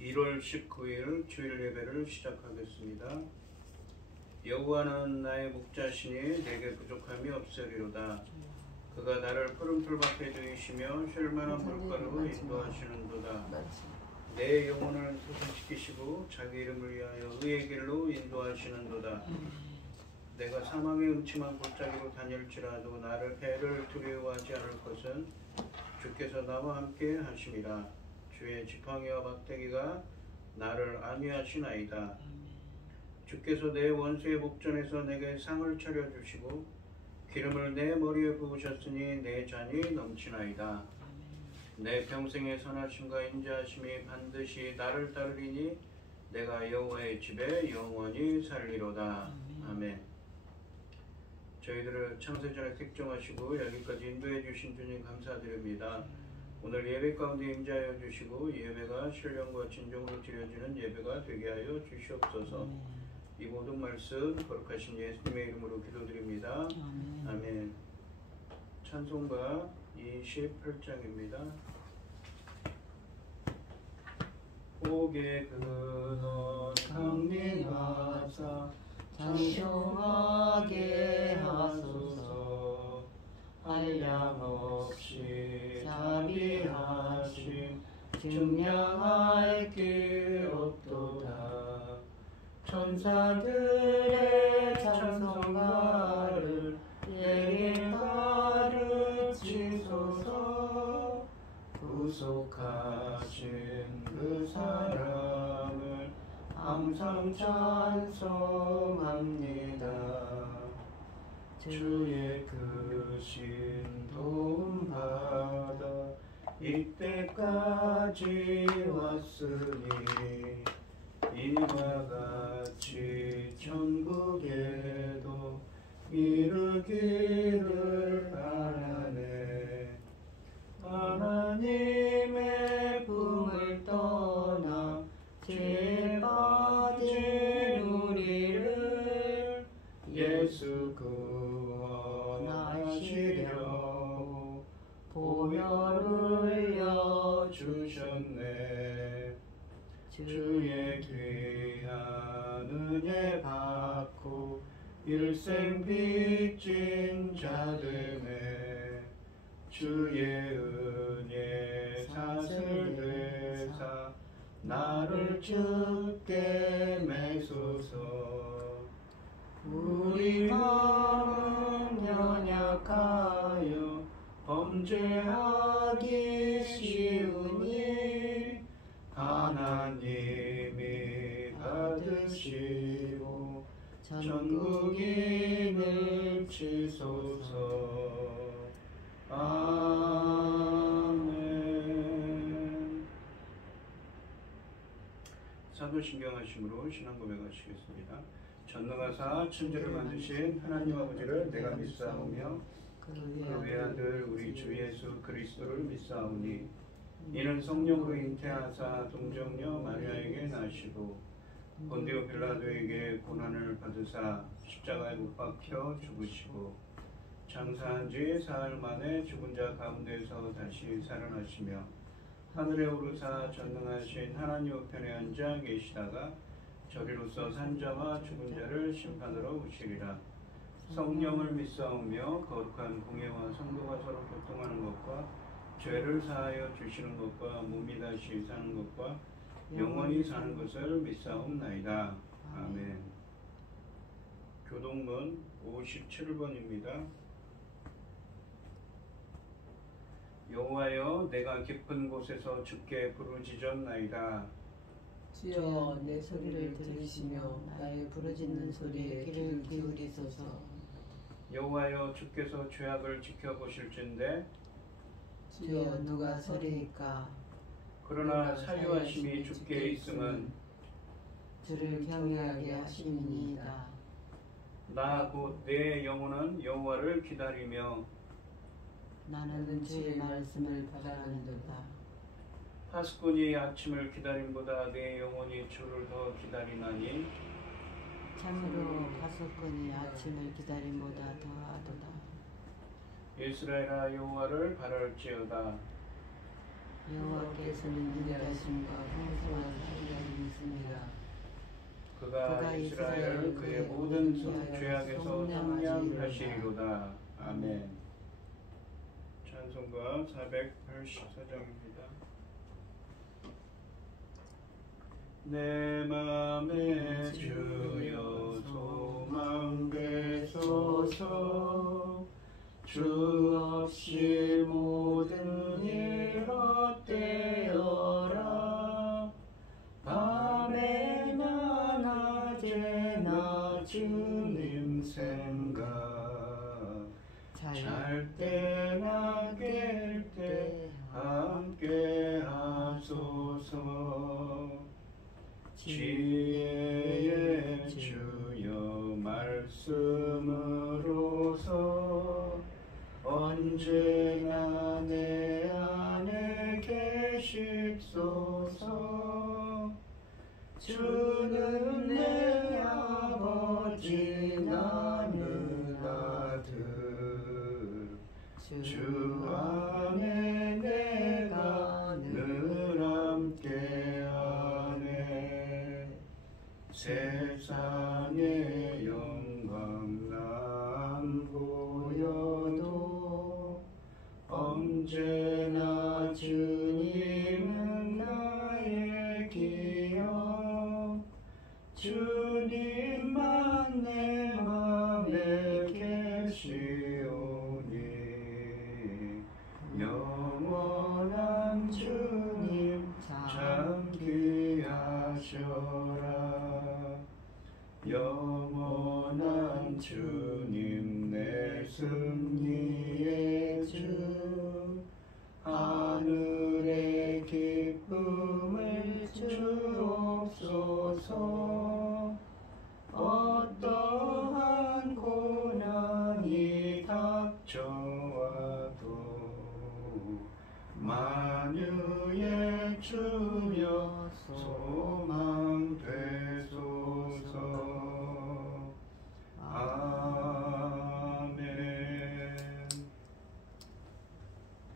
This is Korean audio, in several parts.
1월 19일 주일 예배를 시작하겠습니다. 여호와는 나의 목자시니 내게 부족함이 없으리로다. 그가 나를 푸른 풀밭에 두이시며 쉴만한 물가로 인도하시는도다. 내 영혼을 소생시키시고 자기 이름을 위하여 의의 길로 인도하시는도다. 내가 사망의 음침한 골짜기로 다닐지라도 나를 배를 두려워하지 않을 것은 주께서 나와 함께 하심이라. 주의 지팡이와 막대기가 나를 안위하시나이다. 주께서 내 원수의 목전에서 내게 상을 차려주시고 기름을 내 머리에 부으셨으니 내 잔이 넘치나이다. 내 평생의 선하심과 인자하심이 반드시 나를 따르리니 내가 여호와의 집에 영원히 살리로다. 아멘. 저희들을 창세전에 택정하시고 여기까지 인도해 주신 주님 감사드립니다. 오늘 예배 가운데 임재하여 주시고 예배가 신령과 진정으로 드려지는 예배가 되게 하여 주시옵소서. 이 모든 말씀 거룩하신 예수님의 이름으로 기도드립니다. 아멘. 찬송가 28장입니다. 고개 근원 강림하사 장성하게 하소서. 한량없이 자비하심 증량할 길 없도다. 천사들의 찬송가를 내게 가르치소서. 구속하신 그 사람을 항상 찬송합니다. 주의 크신 도움 받아 이때까지 왔으니 이와 같이 천국에도 이르기를 바라네. 하나님의 품을 떠나 죄에 빠진 우리를 예수 구원하시려고 보혈을 흘려주셨네. 주의 귀한 은혜 받고 일생 빚진 자됨에 주의 은혜 사슬 되사 나를 주께 매소서. 우리 마음은 연약하여 범죄하기 쉬우니 하나님이 받으시고 전국인을 치소서. 아멘. 사도신경하심으로 신앙 고백하시겠습니다. 전능하사 천지를 만드신 하나님 아버지를 내가 믿사오며 그 외아들 우리 주 예수 그리스도를 믿사오니 이는 성령으로 잉태하사 동정녀 마리아에게 나시고 본디오 빌라도에게 고난을 받으사 십자가에 못 박혀 죽으시고 장사한 지 사흘 만에 죽은 자 가운데서 다시 살아나시며 하늘에 오르사 전능하신 하나님 우편에 앉아 계시다가 저리로서 산자와 죽은 자를 심판하러 오시리라. 성령을 믿사오며 거룩한 공예와 성도가 서로 교통하는 것과 죄를 사하여 주시는 것과 몸이 다시 사는 것과 영원히 사는 것을 믿사옵나이다. 아멘. 교동문 57번입니다. 여호와여, 내가 깊은 곳에서 주께 부르짖었나이다. 주여, 내 소리를 들으시며 나의 부르짖는 소리에 귀를 기울이소서. 여호와여, 주께서 죄악을 지켜보실진데 주여, 누가 서리이까? 그러나 사유하심이 주께 있음은 주를 경외하게 하심이니이다. 나 곧 내 영혼은 여호와를 기다리며 나는 주의 말씀을 바라는도다. 파수꾼이 아침을 기다림보다 내 영혼이 주를 더 기다리나니 참으로 파수꾼이 아침을 기다림보다 더하도다. 이스라엘아, 여호와를 바랄지어다. 여호와께서는 인자하심과 풍성한 사랑을 믿습니다. 그가 이스라엘을 그의 모든 죄악에서 속량하시리로다. 아멘. 찬송가 484장입니다. 내 맘에 주여 소망 되소서. 주 없이 모든 일 헛되어라. 밤에나 낮에나 주님 생각, 잘 때나 깰 때 함께 하소서. 지혜의 주여 말씀으로서 언제나 내 안에 계십소서. 주는 내 아버지 나는 아들. 주 안에 내가 늘 함께하네. 세상의 영광 난 보여도 언제나 주님은 나의 기억. 주님만 내 맘에 계시오니 영원한 주님 참 귀하셔라. 영원한 주님 내 승리의 주. 하늘의 기쁨을 주옵소서. 어떠한 고난이 닥쳐와도 만유의 주여 소망 되소서. 아멘.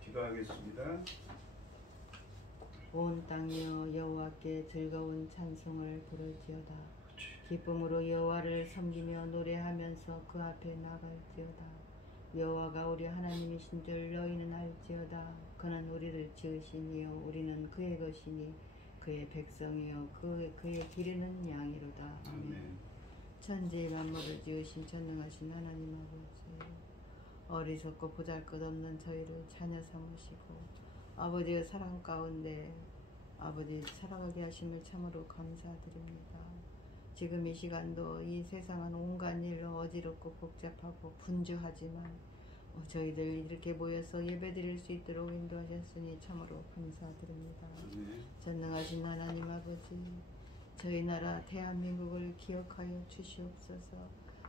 기도하겠습니다. 온 땅이여 여호와께 즐거운 찬송을 부르지어다. 기쁨으로 여호와를 섬기며 노래하면서 그 앞에 나갈지어다. 여호와가 우리 하나님이신 줄 너희는 알지어다. 그는 우리를 지으시니요 우리는 그의 것이니 그의 백성이요 그의 기르는 양이로다. 아멘. 천지의 만물을 지으신 전능하신 하나님 아버지, 어리석고 보잘것없는 저희를 자녀 삼으시고 아버지의 사랑 가운데 아버지 살아가게 하심을 참으로 감사드립니다. 지금 이 시간도 이 세상은 온갖 일로 어지럽고 복잡하고 분주하지만 저희들 이렇게 모여서 예배드릴 수 있도록 인도하셨으니 참으로 감사드립니다. 전능하신 하나님 아버지, 저희 나라 대한민국을 기억하여 주시옵소서.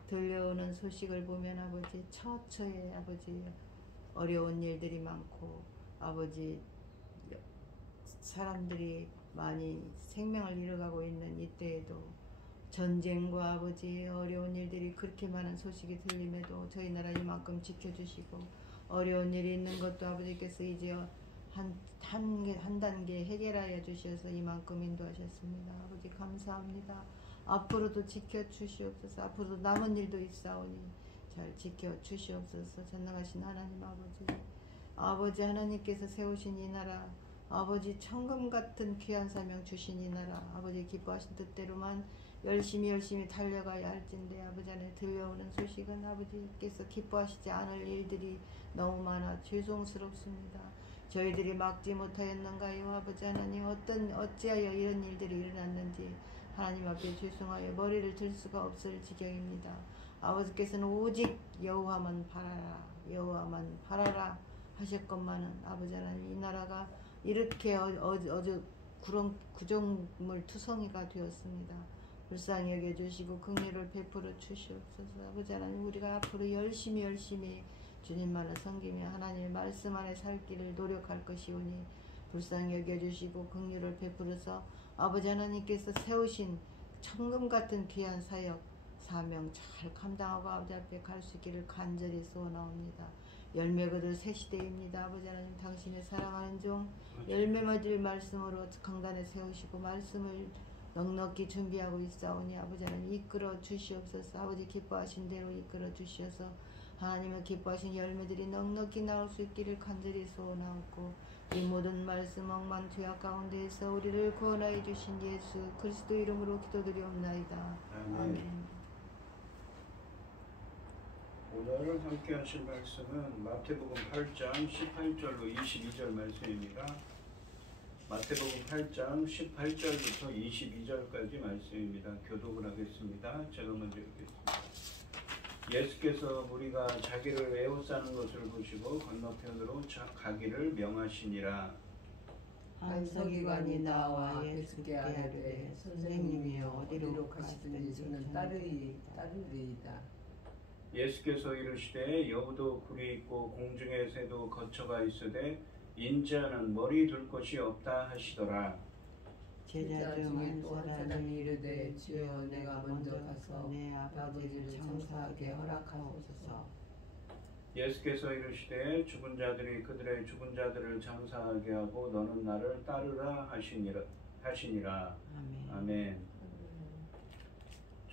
들려오는 소식을 보면 아버지 처처에 아버지 어려운 일들이 많고 아버지 사람들이 많이 생명을 잃어가고 있는 이때에도 전쟁과 아버지 어려운 일들이 그렇게 많은 소식이 들림에도 저희 나라 이만큼 지켜주시고 어려운 일이 있는 것도 아버지께서 이제 한 단계 해결하여 주셔서 이만큼 인도하셨습니다. 아버지 감사합니다. 앞으로도 지켜주시옵소서. 앞으로도 남은 일도 있사오니 잘 지켜주시옵소서. 전능하신 하나님 아버지 하나님께서 세우신 이 나라 아버지 천금 같은 귀한 사명 주신 이 나라 아버지 기뻐하신 뜻대로만 열심히 달려가야 할진데 아버지 안에 들려오는 소식은 아버지께서 기뻐하시지 않을 일들이 너무 많아 죄송스럽습니다. 저희들이 막지 못하였는가요? 아버지 하나님 어찌하여 이런 일들이 일어났는지 하나님 앞에 죄송하여 머리를 들 수가 없을 지경입니다. 아버지께서는 오직 여호와만 바라라 하셨건만은 아버지 하나님 이 나라가 이렇게 어제 구정물 투성이가 되었습니다. 불쌍히 여겨주시고 긍휼을 베풀어 주시옵소서. 아버지 하나님 우리가 앞으로 열심히 주님만을 섬기며 하나님의 말씀 안에 살 길을 노력할 것이오니 불쌍히 여겨주시고 긍휼을 베풀어서 아버지 하나님께서 세우신 천금 같은 귀한 사역 사명 잘 감당하고 아버지 앞에 갈 수 있기를 간절히 소원하옵니다. 열매 거둘 새 시대입니다. 아버지 하나님 당신의 사랑하는 종 열매 맺을 말씀으로 강단에 세우시고 말씀을 넉넉히 준비하고 있사오니 아버지 하나님 이끌어 주시옵소서. 아버지 기뻐하신 대로 이끌어 주시어서 하나님의 기뻐하신 열매들이 넉넉히 나올 수 있기를 간절히 소원하옵고 이 모든 말씀 억만 죄악 가운데에서 우리를 구원하여 주신 예수 그리스도 이름으로 기도드리옵나이다. 아멘. 오늘 함께 하실 말씀은 마태복음 8장 18절로 22절 말씀입니다. 마태복음 8장 18절부터 22절까지 말씀입니다. 교독을 하겠습니다. 제가 먼저 읽겠습니다. 예수께서 무리가 자기를 에워싸는 것을 보시고 건너편으로 가기를 명하시니라. 한 서기관이 나와 예수께 아뢰되 선생님이여 어디로 가시든지 저는 따르리이다. 예수께서 이르시되 여우도 굴이 있고 공중의 새도 거처가 있으되 인자는 머리 둘 곳이 없다 하시더라. 제자 중 또 한 사람이 이르되 주여 내가 먼저 가서 내 아버지를 장사하게 허락하옵소서. 예수께서 이르시되 죽은 자들이 그들의 죽은 자들을 장사하게 하고 너는 나를 따르라 하시니라. 아멘. 아멘.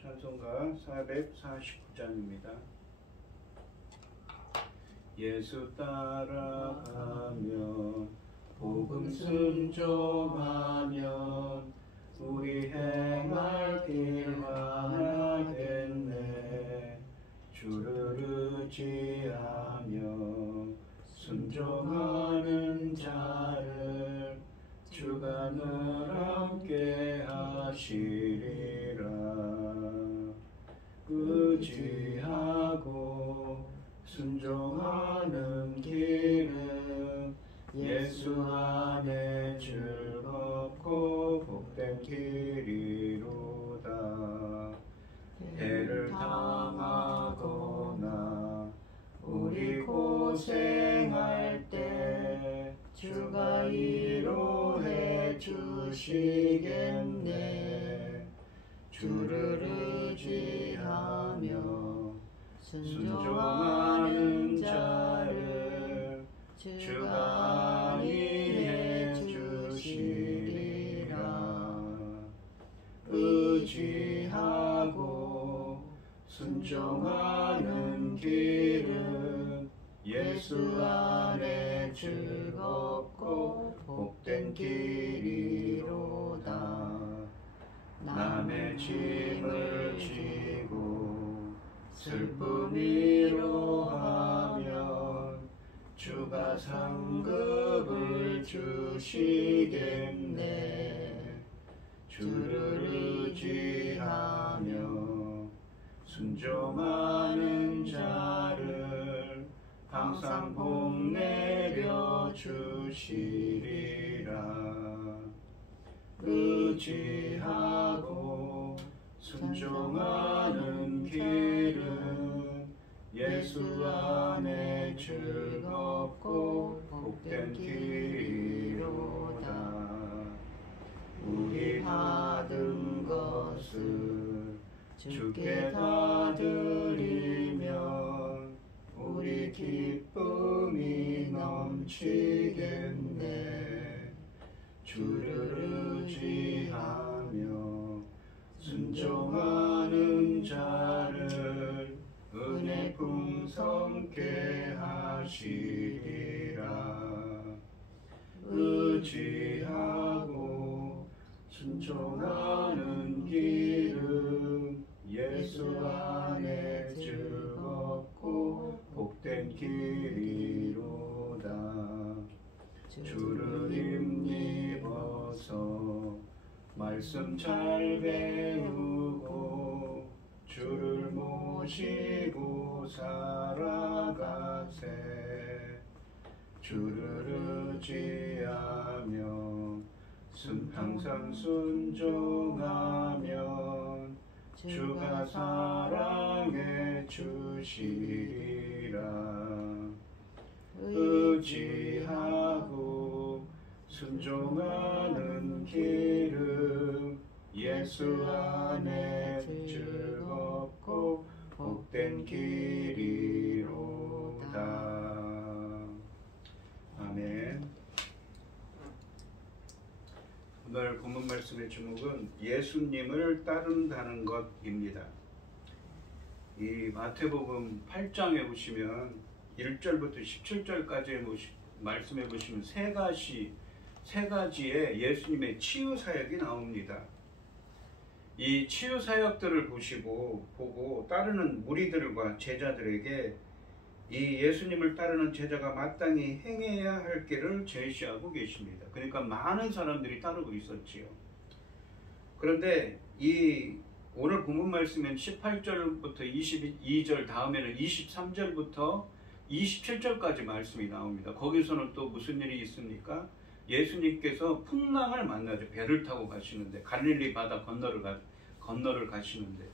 찬송가 449장입니다. 예수 따라가며 복음 순종하며 우리 행할 길 많아겠네. 주를 의지하며 순종하는 자를 주가 늘 함께 하시리라. 의지하고 순종하는 길은 예수 안에 즐겁고 복된 길이로다. 해를 당하거나 우리 고생할 때 주가 위로해 주시겠네. 주를 의지하며 순종하는 자를 주가 안위해 주시리라. 의지하고 순종하는 길은 예수 안에 즐겁고 복된 길이로다. 남의 짐을 지고 슬픔 위로하면 주가 상급을 주시겠네. 주를 의지하며 순종하는 자를 항상 복 내려 주시리라. 의지하고 순종하는 길은 예수 안에 즐겁고 복된 길이로다. 우리 받은 것을 주께 다 드리면 우리 기쁨이 넘치겠네. 주를 의지하며 순종하는 자를 은혜 풍성케 하시리라. 의지하고 순종하는 길은 예수 안에 즐겁고 복된 길이로다. 주를 힘입어서 말씀 잘 배우고 주를 모시고 살아가세. 주를 의지하며 항상 순종하면 주가 사랑해 주시리라. 의지하고 순종하는 길은 예수 안에 즐겁고 복된 길이로다. 오늘 본문 말씀의 제목은 예수님을 따른다는 것입니다. 이 마태복음 8장에 보시면 1절부터 17절까지의 말씀해 보시면 세 가지의 예수님의 치유 사역이 나옵니다. 이 치유 사역들을 보고 따르는 무리들과 제자들에게 이 예수님을 따르는 제자가 마땅히 행해야 할 길을 제시하고 계십니다. 그러니까 많은 사람들이 따르고 있었지요. 그런데 이 오늘 본문 말씀은 18절부터 22절 다음에는 23절부터 27절까지 말씀이 나옵니다. 거기서는 또 무슨 일이 있습니까? 예수님께서 풍랑을 만나죠. 배를 타고 가시는데 갈릴리 바다 건너를 가시는데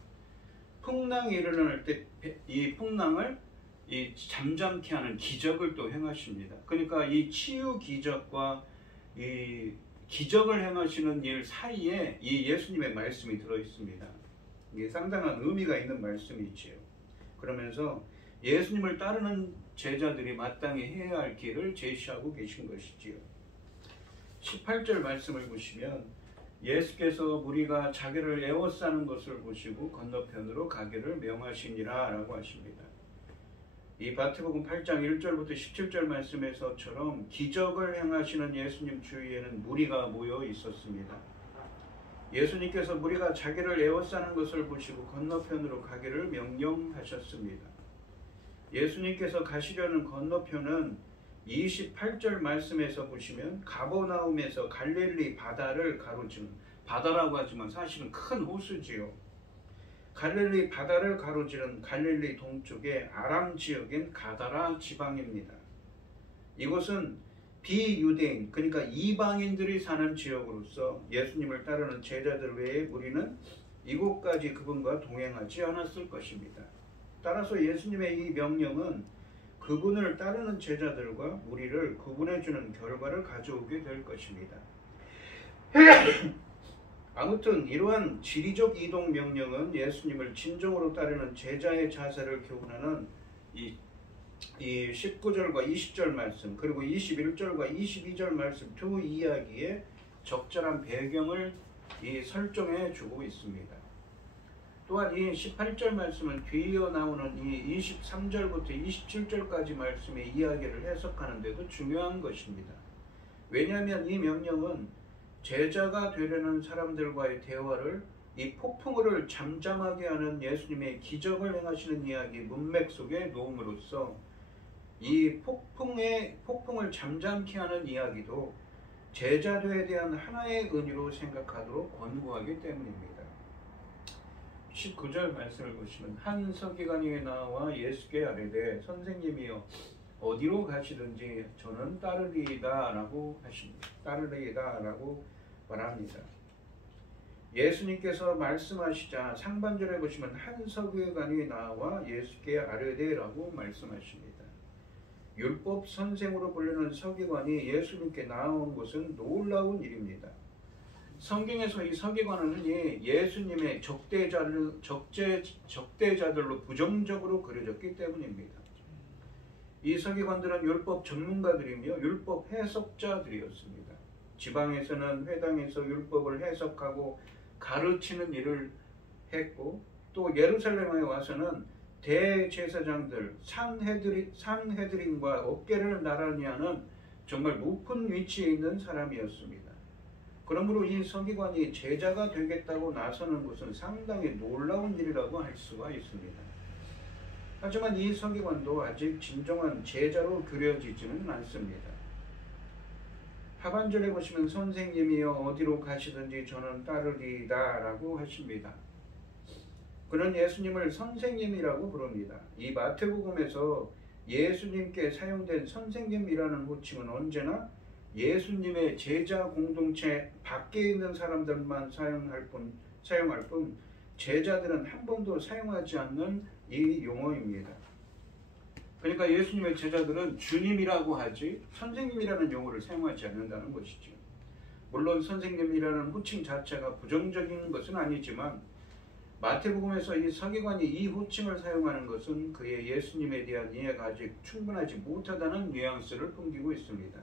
풍랑이 일어날 때 이 풍랑을 잠잠케 하는 기적을 또 행하십니다. 그러니까 이 치유 기적과 이 기적을 행하시는 일 사이에 이 예수님의 말씀이 들어 있습니다. 이게 상당한 의미가 있는 말씀이지요. 그러면서 예수님을 따르는 제자들이 마땅히 해야 할 길을 제시하고 계신 것이지요. 18절 말씀을 보시면 예수께서 무리가 자기를 에워싸는 것을 보시고 건너편으로 가기를 명하시니라 라고 하십니다. 이 마태복음 8장 1절부터 17절 말씀에서처럼 기적을 행하시는 예수님 주위에는 무리가 모여 있었습니다. 예수님께서 무리가 자기를 에워싸는 것을 보시고 건너편으로 가기를 명령하셨습니다. 예수님께서 가시려는 건너편은 28절 말씀에서 보시면 가버나움에서 갈릴리 바다를 가로지른, 바다라고 하지만 사실은 큰 호수지요. 갈릴리 바다를 가로지른 갈릴리 동쪽의 아람 지역인 가다라 지방입니다. 이곳은 비유대인, 그러니까 이방인들이 사는 지역으로서 예수님을 따르는 제자들 외에 무리는 이곳까지 그분과 동행하지 않았을 것입니다. 따라서 예수님의 이 명령은 그분을 따르는 제자들과 무리를 구분해주는 결과를 가져오게 될 것입니다. 아무튼 이러한 지리적 이동 명령은 예수님을 진정으로 따르는 제자의 자세를 교훈하는 이 19절과 20절 말씀, 그리고 21절과 22절 말씀 두 이야기에 적절한 배경을 설정해 주고 있습니다. 또한 이 18절 말씀은 뒤이어 나오는 이 23절부터 27절까지 말씀의 이야기를 해석하는 데도 중요한 것입니다. 왜냐하면 이 명령은 제자가 되려는 사람들과의 대화를 이 폭풍을 잠잠하게 하는 예수님의 기적을 행하시는 이야기 문맥 속에 놓음으로써 이 폭풍을 잠잠케 하는 이야기도 제자도에 대한 하나의 은유로 생각하도록 권고하기 때문입니다. 19절 말씀을 보시면 한 서기관이 나와 예수께 아뢰되 선생님이여 어디로 가시든지 저는 따르리이다 라고 하십니다. 따르리이다 라고 말합니다. 예수님께서 말씀하시자 상반절에 보시면 한 서기관이 나와 예수께 아뢰되 라고 말씀하십니다. 율법 선생으로 불리는 서기관이 예수님께 나온 것은 놀라운 일입니다. 성경에서 이 서기관은 흔히 예수님의 적대자들로 부정적으로 그려졌기 때문입니다. 이 서기관들은 율법 전문가들이며 율법 해석자들이었습니다. 지방에서는 회당에서 율법을 해석하고 가르치는 일을 했고 또 예루살렘에 와서는 대제사장들 산헤드림과 어깨를 나란히 하는 정말 높은 위치에 있는 사람이었습니다. 그러므로 이 서기관이 제자가 되겠다고 나서는 것은 상당히 놀라운 일이라고 할 수가 있습니다. 하지만 이 서기관도 아직 진정한 제자로 그려지지는 않습니다. 하반절에 보시면 선생님이여 어디로 가시든지 저는 따르리이다 라고 하십니다. 그는 예수님을 선생님이라고 부릅니다. 이 마태복음에서 예수님께 사용된 선생님이라는 호칭은 언제나 예수님의 제자 공동체 밖에 있는 사람들만 사용할 뿐 제자들은 한 번도 사용하지 않는 이 용어입니다. 그러니까 예수님의 제자들은 주님이라고 하지 선생님이라는 용어를 사용하지 않는다는 것이죠. 물론 선생님이라는 호칭 자체가 부정적인 것은 아니지만 마태복음에서 이 서기관이 이 호칭을 사용하는 것은 그의 예수님에 대한 이해가 아직 충분하지 못하다는 뉘앙스를 풍기고 있습니다.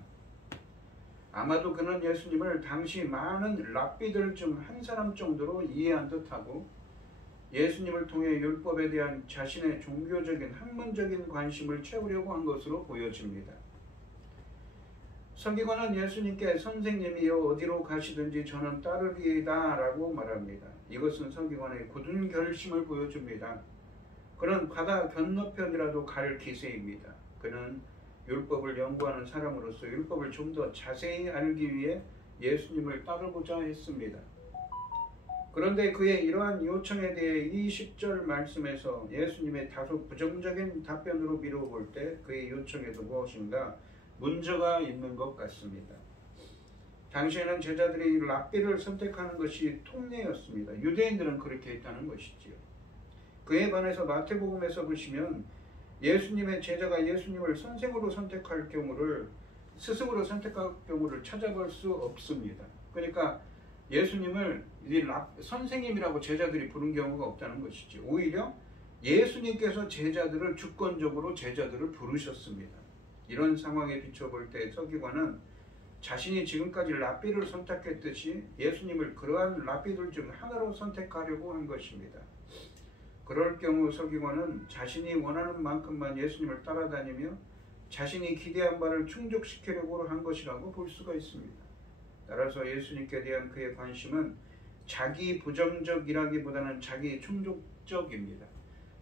아마도 그는 예수님을 당시 많은 랍비들 중 한 사람 정도로 이해한 듯하고 예수님을 통해 율법에 대한 자신의 종교적인 학문적인 관심을 채우려고 한 것으로 보여집니다. 서기관은 예수님께 선생님이여 어디로 가시든지 저는 따르리이다 라고 말합니다. 이것은 서기관의 굳은 결심을 보여줍니다. 그는 바다 건너편이라도 갈 기세입니다. 그는 율법을 연구하는 사람으로서 율법을 좀 더 자세히 알기 위해 예수님을 따르고자 했습니다. 그런데 그의 이러한 요청에 대해 이 10절 말씀에서 예수님의 다소 부정적인 답변으로 미뤄볼 때 그의 요청에도 무엇인가 문제가 있는 것 같습니다. 당시에는 제자들이 랍비를 선택하는 것이 통례였습니다. 유대인들은 그렇게 했다는 것이지요. 그에 반해서 마태복음에서 보시면 예수님의 제자가 예수님을 선생으로 선택할 경우를 스승으로 선택할 경우를 찾아볼 수 없습니다. 그러니까 예수님을 선생님이라고 제자들이 부른 경우가 없다는 것이죠. 오히려 예수님께서 제자들을 주권적으로 제자들을 부르셨습니다. 이런 상황에 비춰볼 때 서기관은 자신이 지금까지 랍비를 선택했듯이 예수님을 그러한 랍비들 중 하나로 선택하려고 한 것입니다. 그럴 경우 서기관은 자신이 원하는 만큼만 예수님을 따라다니며 자신이 기대한 바를 충족시키려고 한 것이라고 볼 수가 있습니다. 따라서 예수님께 대한 그의 관심은 자기 부정적이라기보다는 자기 충족적입니다.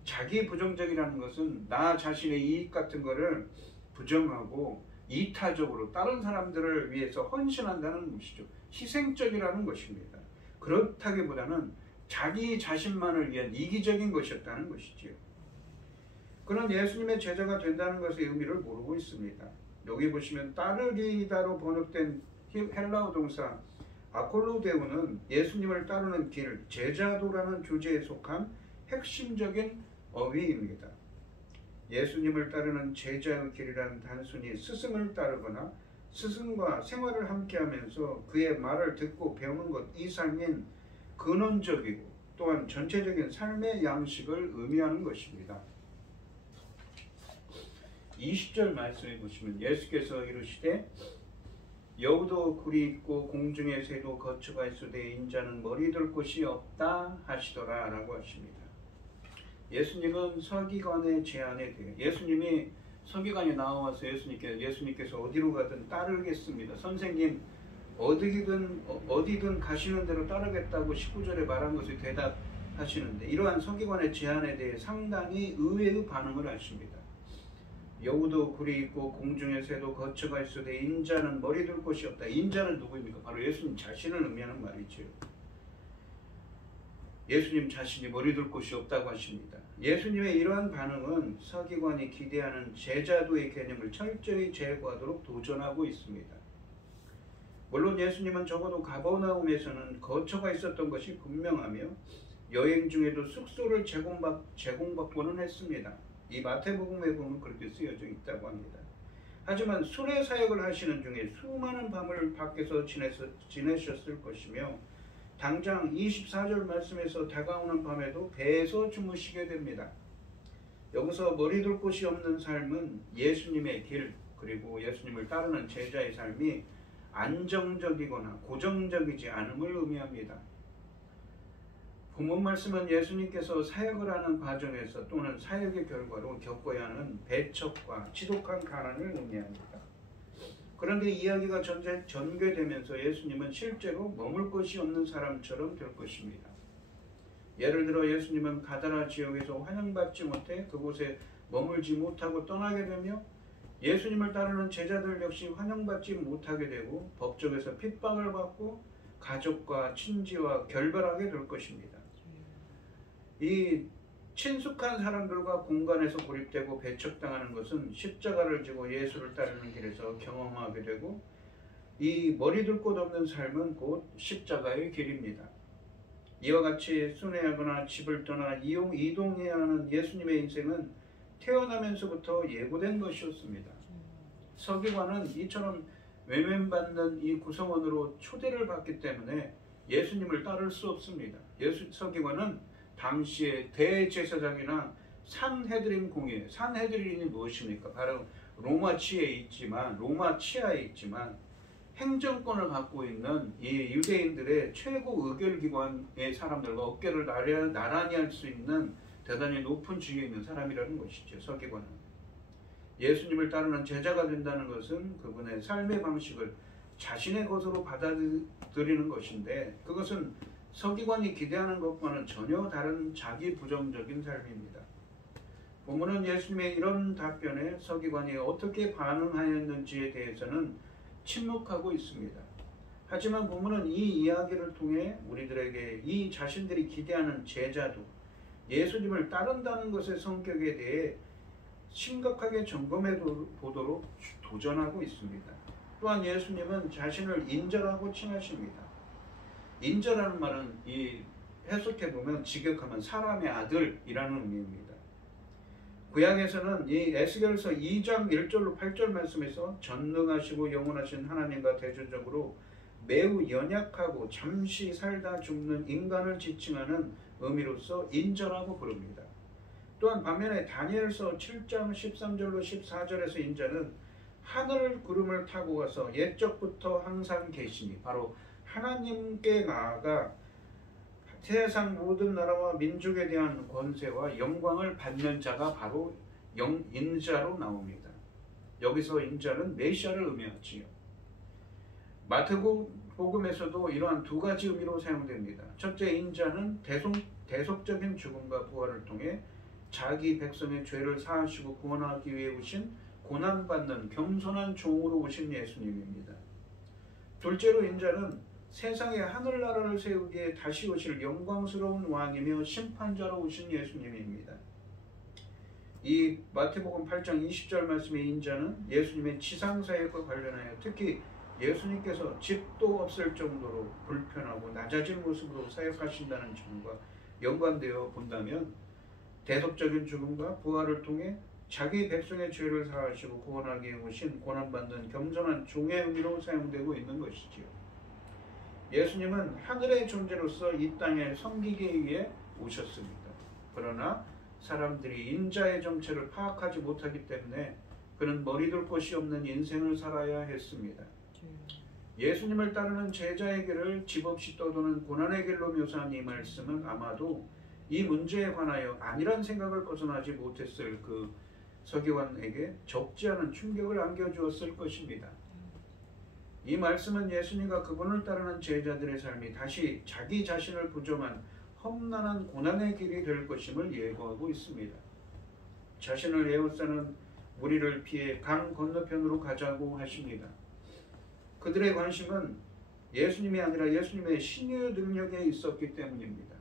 자기 부정적이라는 것은 나 자신의 이익 같은 것을 부정하고 이타적으로 다른 사람들을 위해서 헌신한다는 것이죠. 희생적이라는 것입니다. 그렇다기보다는 자기 자신만을 위한 이기적인 것이었다는 것이지요. 그는 예수님의 제자가 된다는 것의 의미를 모르고 있습니다. 여기 보시면 따르리다로 번역된 헬라어 동사 아콜로데오는 예수님을 따르는 길, 제자도라는 주제에 속한 핵심적인 어휘입니다. 예수님을 따르는 제자의 길이란 단순히 스승을 따르거나 스승과 생활을 함께하면서 그의 말을 듣고 배우는 것, 이 삶인 근원적이고 또한 전체적인 삶의 양식을 의미하는 것입니다. 20절 말씀에 보시면 예수께서 이르시되 여우도 굴이 있고 공중의 새도 거처가 있으되 인자는 머리둘 곳이 없다 하시더라 라고 하십니다. 예수님은 서기관의 제안에 대해 예수님이 서기관이 나와서 예수님께서 어디로 가든 따르겠습니다. 선생님 어디든 가시는 대로 따르겠다고 19절에 말한 것을 대답하시는데 이러한 서기관의 제안에 대해 상당히 의외의 반응을 하십니다. 여우도 굴이 있고 공중의 새도 거처가 있으되 인자는 머리둘 곳이 없다. 인자는 누구입니까? 바로 예수님 자신을 의미하는 말이죠. 예수님 자신이 머리둘 곳이 없다고 하십니다. 예수님의 이러한 반응은 서기관이 기대하는 제자도의 개념을 철저히 제거하도록 도전하고 있습니다. 물론 예수님은 적어도 가버나움에서는 거처가 있었던 것이 분명하며 여행 중에도 숙소를 제공받고는 했습니다. 이 마태복음에 보면 그렇게 쓰여져 있다고 합니다. 하지만 순회 사역을 하시는 중에 수많은 밤을 밖에서 지내셨을 것이며 당장 24절 말씀에서 다가오는 밤에도 배에서 주무시게 됩니다. 여기서 머리둘 곳이 없는 삶은 예수님의 길 그리고 예수님을 따르는 제자의 삶이 안정적이거나 고정적이지 않음을 의미합니다. 본문 말씀은 예수님께서 사역을 하는 과정에서 또는 사역의 결과로 겪어야 하는 배척과 지독한 가난을 의미합니다. 그런데 이야기가 전개되면서 예수님은 실제로 머물 곳이 없는 사람처럼 될 것입니다. 예를 들어 예수님은 가다라 지역에서 환영받지 못해 그곳에 머물지 못하고 떠나게 되며 예수님을 따르는 제자들 역시 환영받지 못하게 되고 법정에서 핍박을 받고 가족과 친지와 결별하게 될 것입니다. 이 친숙한 사람들과 공간에서 고립되고 배척당하는 것은 십자가를 지고 예수를 따르는 길에서 경험하게 되고 이 머리둘 곳 없는 삶은 곧 십자가의 길입니다. 이와 같이 순회하거나 집을 떠나 이동해야 하는 예수님의 인생은 태어나면서부터 예고된 것이었습니다. 서기관은 이처럼 외면받는 이 구성원으로 초대를 받기 때문에 예수님을 따를 수 없습니다. 서기관은 당시의 대제사장이나 산헤드린 공회, 산헤드린이 무엇입니까? 바로 로마 치하에 있지만 행정권을 갖고 있는 이 유대인들의 최고 의결기관의 사람들과 어깨를 나란히 할 수 있는 대단히 높은 지위에 있는 사람이라는 것이죠. 서기관은. 예수님을 따르는 제자가 된다는 것은 그분의 삶의 방식을 자신의 것으로 받아들이는 것인데, 그것은 서기관이 기대하는 것과는 전혀 다른 자기 부정적인 삶입니다. 본문은 예수님의 이런 답변에 서기관이 어떻게 반응하였는지에 대해서는 침묵하고 있습니다. 하지만 본문은 이 이야기를 통해 우리들에게 이 자신들이 기대하는 제자도 예수님을 따른다는 것의 성격에 대해 심각하게 점검해 보도록 도전하고 있습니다. 또한 예수님은 자신을 인자라고 칭하십니다. 인자라는 말은 이 해석해 보면 직역하면 사람의 아들이라는 의미입니다. 구약에서는 이 에스겔서 2장 1절로 8절 말씀에서 전능하시고 영원하신 하나님과 대조적으로 매우 연약하고 잠시 살다 죽는 인간을 지칭하는 의미로서 인자라고 부릅니다. 또한 반면에 다니엘서 7장 13절로 14절에서 인자는 하늘 구름을 타고 가서 옛적부터 항상 계시니 바로 하나님께 나아가 세상 모든 나라와 민족에 대한 권세와 영광을 받는 자가 바로 인자로 나옵니다. 여기서 인자는 메시아를 의미하지요. 마태복음에서도 이러한 두 가지 의미로 사용됩니다. 첫째, 인자는 대속적인 죽음과 부활을 통해 자기 백성의 죄를 사하시고 구원하기 위해 오신 고난받는 겸손한 종으로 오신 예수님입니다. 둘째로 인자는 세상의 하늘나라를 세우기에 다시 오실 영광스러운 왕이며 심판자로 오신 예수님입니다. 이 마태복음 8장 20절 말씀의 인자는 예수님의 지상사역과 관련하여 특히 예수님께서 집도 없을 정도로 불편하고 낮아진 모습으로 사역하신다는 점과 연관되어 본다면 대속적인 죽음과 부활을 통해 자기 백성의 죄를 사하시고 구원하기 위해 오신 고난받는 겸손한 종의 의미로 사용되고 있는 것이지요. 예수님은 하늘의 존재로서 이 땅에 섬기기 위해 오셨습니다. 그러나 사람들이 인자의 정체를 파악하지 못하기 때문에 그는 머리둘 곳이 없는 인생을 살아야 했습니다. 예수님을 따르는 제자의 길을 집없이 떠도는 고난의 길로 묘사한 이 말씀은 아마도 이 문제에 관하여 아니란 생각을 벗어나지 못했을 그 서기관에게 적지 않은 충격을 안겨주었을 것입니다. 이 말씀은 예수님과 그분을 따르는 제자들의 삶이 다시 자기 자신을 부정한 험난한 고난의 길이 될 것임을 예고하고 있습니다. 자신을 에워싸는 무리를 피해 강 건너편으로 가자고 하십니다. 그들의 관심은 예수님이 아니라 예수님의 신유 능력에 있었기 때문입니다.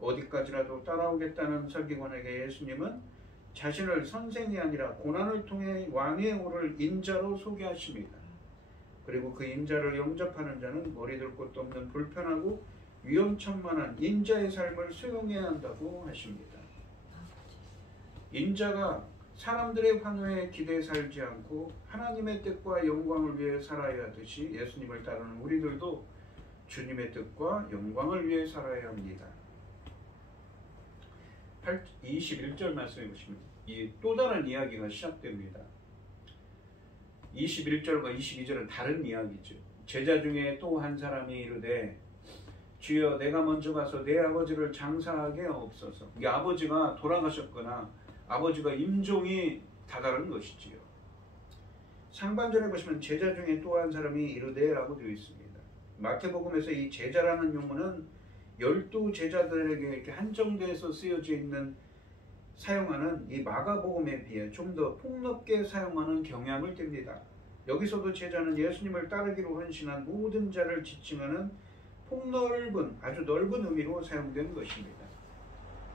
어디까지라도 따라오겠다는 서기관에게 예수님은 자신을 선생이 아니라 고난을 통해 왕에 오를 인자로 소개하십니다. 그리고 그 인자를 영접하는 자는 머리둘 곳도 없는 불편하고 위험천만한 인자의 삶을 수용해야 한다고 하십니다. 인자가 사람들의 환호에 기대에 살지 않고 하나님의 뜻과 영광을 위해 살아야 하듯이 예수님을 따르는 우리들도 주님의 뜻과 영광을 위해 살아야 합니다. 21절 말씀해 보시면 이 또 다른 이야기가 시작됩니다. 21절과 22절은 다른 이야기죠. 제자 중에 또 한 사람이 이르되 주여 내가 먼저 가서 내 아버지를 장사하게 하옵소서. 이 아버지가 돌아가셨거나 아버지가 임종이 다다른 것이지요. 상반절에 보시면 제자 중에 또 한 사람이 이르되 라고 되어 있습니다. 마태복음에서 이 제자라는 용어는 12제자들에게 이렇게 한정돼서 쓰여져 있는 사용하는 이 마가복음에 비해 좀 더 폭넓게 사용하는 경향을 띱니다. 여기서도 제자는 예수님을 따르기로 헌신한 모든 자를 지칭하는 폭넓은 아주 넓은 의미로 사용된 것입니다.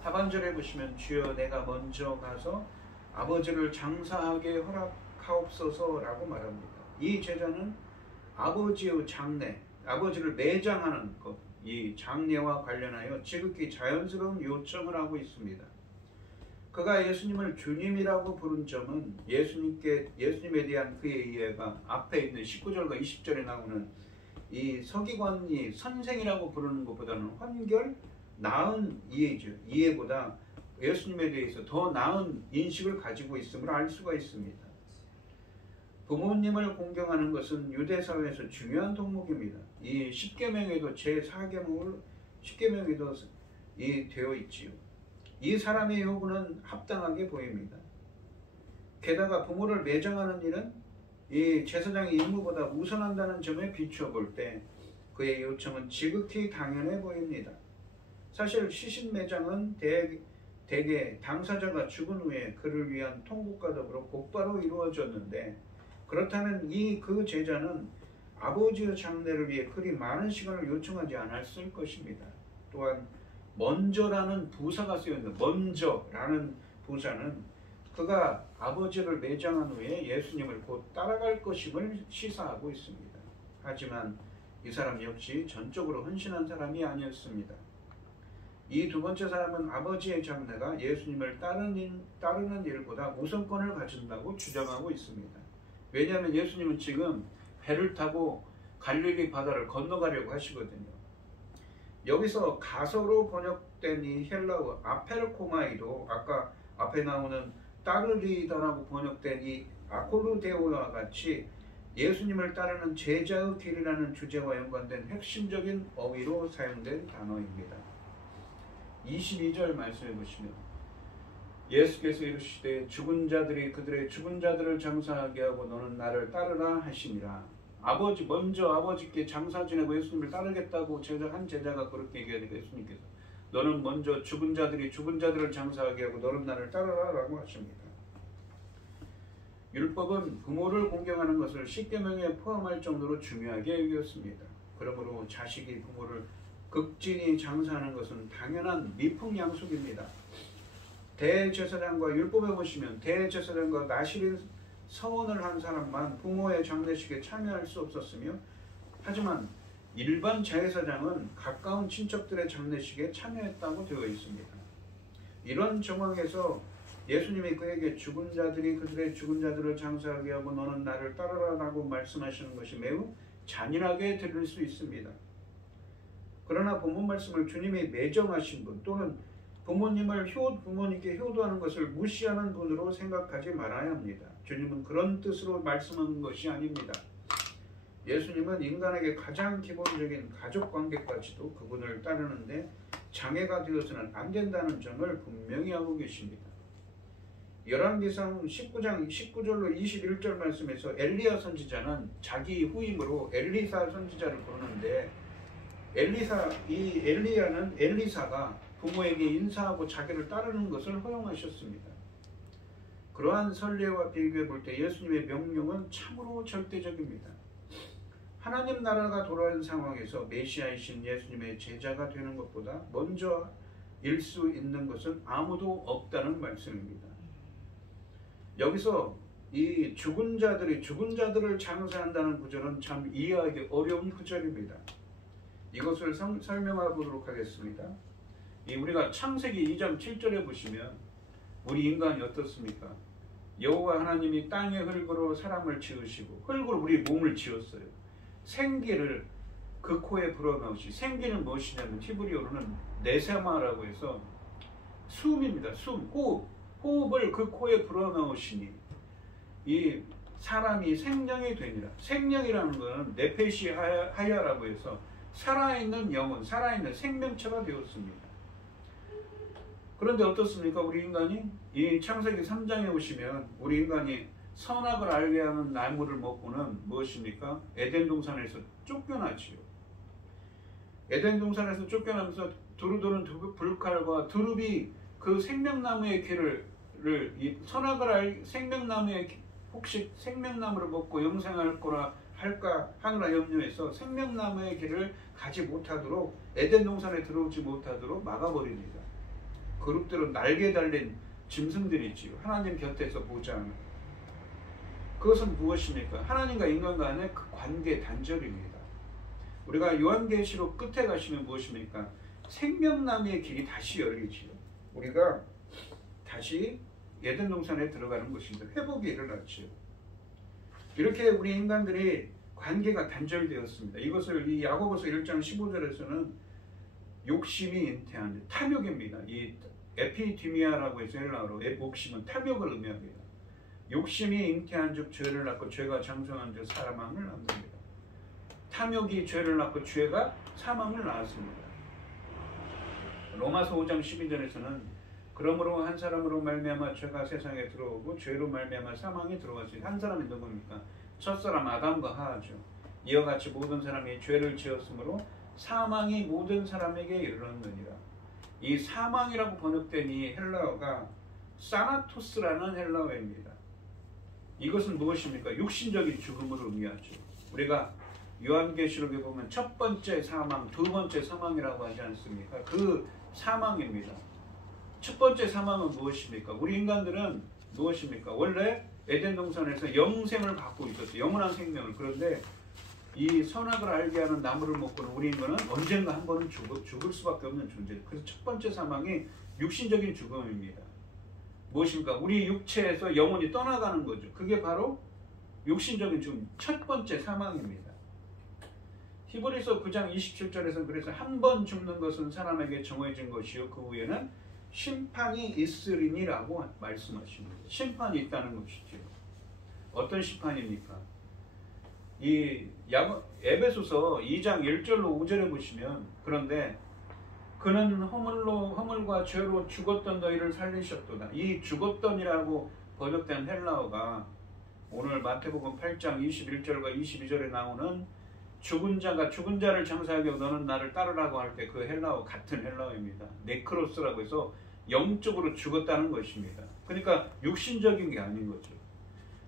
하반절에 보시면 주여 내가 먼저 가서 아버지를 장사하게 허락하옵소서라고 말합니다. 이 제자는 아버지의 장례, 아버지를 매장하는 것, 이 장례와 관련하여 지극히 자연스러운 요청을 하고 있습니다. 그가 예수님을 주님이라고 부른 점은 예수님에 대한 그의 이해가 앞에 있는 19절과 20절에 나오는 이 서기관이 선생이라고 부르는 것보다는 한결 나은 이해죠. 이해보다 예수님에 대해서 더 나은 인식을 가지고 있음을 알 수가 있습니다. 부모님을 공경하는 것은 유대 사회에서 중요한 덕목입니다. 이 10계명에도 제4계명으로 10계명에도 되어 있지요. 이 사람의 요구는 합당하게 보입니다. 게다가 부모를 매장하는 일은 이 제사장의 임무보다 우선한다는 점에 비추어 볼 때 그의 요청은 지극히 당연해 보입니다. 사실 시신 매장은 대개 당사자가 죽은 후에 그를 위한 통곡과 더불어 곧바로 이루어졌는데, 그렇다면 그 제자는 아버지의 장례를 위해 그리 많은 시간을 요청하지 않았을 것입니다. 또한 먼저라는 부사가 쓰여있는 먼저라는 부사는 그가 아버지를 매장한 후에 예수님을 곧 따라갈 것임을 시사하고 있습니다. 하지만 이 사람 역시 전적으로 헌신한 사람이 아니었습니다. 이 두 번째 사람은 아버지의 장례가 예수님을 따르는 일보다 우선권을 가진다고 주장하고 있습니다. 왜냐하면 예수님은 지금 배를 타고 갈릴리 바다를 건너가려고 하시거든요. 여기서 가서로 번역된 이 헬라어 아페르코마이도 아까 앞에 나오는 따르리다라고 번역된 이 아콜루데오와 같이 예수님을 따르는 제자의 길이라는 주제와 연관된 핵심적인 어휘로 사용된 단어입니다. 22절 말씀해 보시면 예수께서 이르시되 죽은 자들이 그들의 죽은 자들을 장사하게 하고 너는 나를 따르라 하시니라. 먼저 아버지께 장사 지내고 예수님을 따르겠다고 한 제자가 그렇게 얘기하니까 예수님께서 너는 먼저 죽은 자들이 죽은 자들을 장사하게 하고 너는 나를 따르라 라고 하십니다. 율법은 부모를 공경하는 것을 10계명에 포함할 정도로 중요하게 여겼습니다. 그러므로 자식이 부모를 극진히 장사하는 것은 당연한 미풍양속입니다. 대제사장과 율법에 보시면 대제사장과 나실인 서원을 한 사람만 부모의 장례식에 참여할 수 없었으며, 하지만 일반 제사장은 가까운 친척들의 장례식에 참여했다고 되어 있습니다. 이런 정황에서 예수님이 그에게 죽은 자들이 그들의 죽은 자들을 장사하게 하고 너는 나를 따르라라고 말씀하시는 것이 매우 잔인하게 들릴 수 있습니다. 그러나 본문 말씀을 주님이 매정하신 분 또는 부모님께 효도하는 것을 무시하는 분으로 생각하지 말아야 합니다. 주님은 그런 뜻으로 말씀한 것이 아닙니다. 예수님은 인간에게 가장 기본적인 가족관계까지도 그분을 따르는데 장애가 되어서는 안 된다는 점을 분명히 하고 계십니다. 열왕기상 19장 19절로 21절 말씀에서 엘리야 선지자는 자기 후임으로 엘리사 선지자를 부르는데 엘리야는 엘리사가 부모에게 인사하고 자기를 따르는 것을 허용하셨습니다. 그러한 선례와 비교해 볼 때 예수님의 명령은 참으로 절대적입니다. 하나님 나라가 돌아온 상황에서 메시아이신 예수님의 제자가 되는 것보다 먼저 일 수 있는 것은 아무도 없다는 말씀입니다. 여기서 이 죽은 자들을 장사한다는 구절은 참 이해하기 어려운 구절입니다. 이것을 설명해 보도록 하겠습니다. 우리가 창세기 2장 7절에 보시면 우리 인간이 어떻습니까? 여호와 하나님이 땅의 흙으로 사람을 지으시고 흙으로 우리 몸을 지었어요. 생기를 그 코에 불어넣으시. 생기는 무엇이냐면 히브리어로는 네세마라고 해서 숨입니다. 숨, 호흡을 그 코에 불어넣으시니 이 사람이 생명이 되니라. 생명이라는 것은 네페시 하야라고 해서 살아있는 영혼, 살아있는 생명체가 되었습니다. 그런데 어떻습니까? 우리 인간이 이 창세기 3장에 오시면 우리 인간이 선악을 알게 하는 나무를 먹고는 무엇입니까? 에덴 동산에서 쫓겨나지요. 에덴 동산에서 쫓겨나면서 두루두른 불칼과 두릅이 그 생명나무의 길을 생명나무의 혹시 생명나무를 먹고 영생할 거라 할까 하느라 염려해서 생명나무의 길을 가지 못하도록 에덴 동산에 들어오지 못하도록 막아버립니다. 그룹들은 날개 달린 짐승들이지요. 하나님 곁에서 보장하는. 그것은 무엇입니까? 하나님과 인간 간의 그 관계 단절입니다. 우리가 요한계시록 끝에 가시면 무엇입니까? 생명나무의 길이 다시 열리지요. 우리가 다시 에덴 동산에 들어가는 것입니다. 회복이 일어났지요. 이렇게 우리 인간들이 관계가 단절되었습니다. 이것을 이 야고보서 1장 15절에서는 욕심이 잉태한 탐욕입니다. 이 에피디미아라고 해서 헬라어로 목심은 탐욕을 의미합니다. 욕심이 잉태한 즉 죄를 낳고 죄가 장성한 즉 사망을 낳습니다. 탐욕이 죄를 낳고 죄가 사망을 낳았습니다. 로마서 5장 12절에서는 그러므로 한 사람으로 말미암아 죄가 세상에 들어오고 죄로 말미암아 사망이 들어왔으니 한 사람이 누구입니까? 첫사람 아담과 하하죠. 이와 같이 모든 사람이 죄를 지었으므로 사망이 모든 사람에게 이르렀느니라. 이 사망이라고 번역된 이 헬라어가 사나토스라는 헬라어입니다. 이것은 무엇입니까? 육신적인 죽음을 의미하죠. 우리가 요한계시록에 보면 첫 번째 사망, 두 번째 사망이라고 하지 않습니까? 그 사망입니다. 첫 번째 사망은 무엇입니까? 우리 인간들은 무엇입니까? 원래 에덴 동산에서 영생을 갖고 있었어요. 영원한 생명을. 그런데 이 선악을 알게 하는 나무를 먹고는 우리 인간은 언젠가 한 번은 죽을 수밖에 없는 존재예요. 그래서 첫 번째 사망이 육신적인 죽음입니다. 무엇입니까? 우리 육체에서 영혼이 떠나가는 거죠. 그게 바로 육신적인 죽음, 첫 번째 사망입니다. 히브리서 9장 27절에서는 그래서 한 번 죽는 것은 사람에게 정해진 것이요 그 후에는 심판이 있으리니라고 말씀하십니다. 심판이 있다는 것이죠. 어떤 심판입니까? 이 에베소서 2장 1절로 5절에 보시면 그런데 그는 허물과 죄로 죽었던 너희를 살리셨도다. 이 죽었던이라고 번역된 헬라어가 오늘 마태복음 8장 21절과 22절에 나오는 죽은 자를 장사하게 너는 나를 따르라고 할 때 그 헬라어 같은 헬라어입니다. 네크로스라고 해서 영적으로 죽었다는 것입니다. 그러니까 육신적인 게 아닌 거죠.